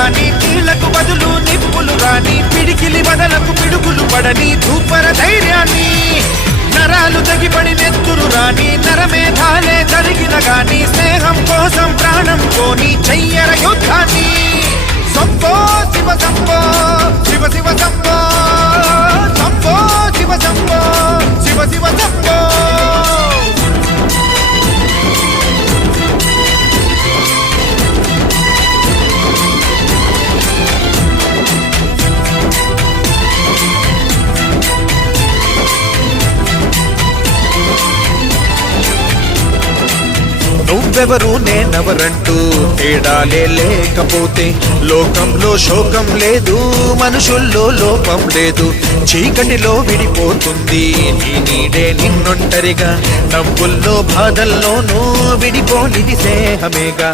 గాని నీళ్లకు బదులు నిప్పులు రాని పిడికిలి బదలకు పిడుగులు పడని ధూపర ధైర్యాన్ని నరాలు తెగిపడి నెత్తురు రాని నరమేధాలే జరిగిన గాని స్నేహం కోసం ప్రాణం కోని చెయ్యర యుద్ధాన్ని సంభో శివ సంభో శివ శివ సంభో సంభో శివ సంభో శివ శివ సంభో నువ్వెవరు నేనెవరంటూ తేడాలే లేకపోతే లోకంలో శోకం లేదు మనుషుల్లో లోపం లేదు చీకటిలో విడిపోతుంది నీ నీడే నిన్నొంటరిగా నవ్వుల్లో బాధల్లోనూ విడిపోనిది స్నేహమేగా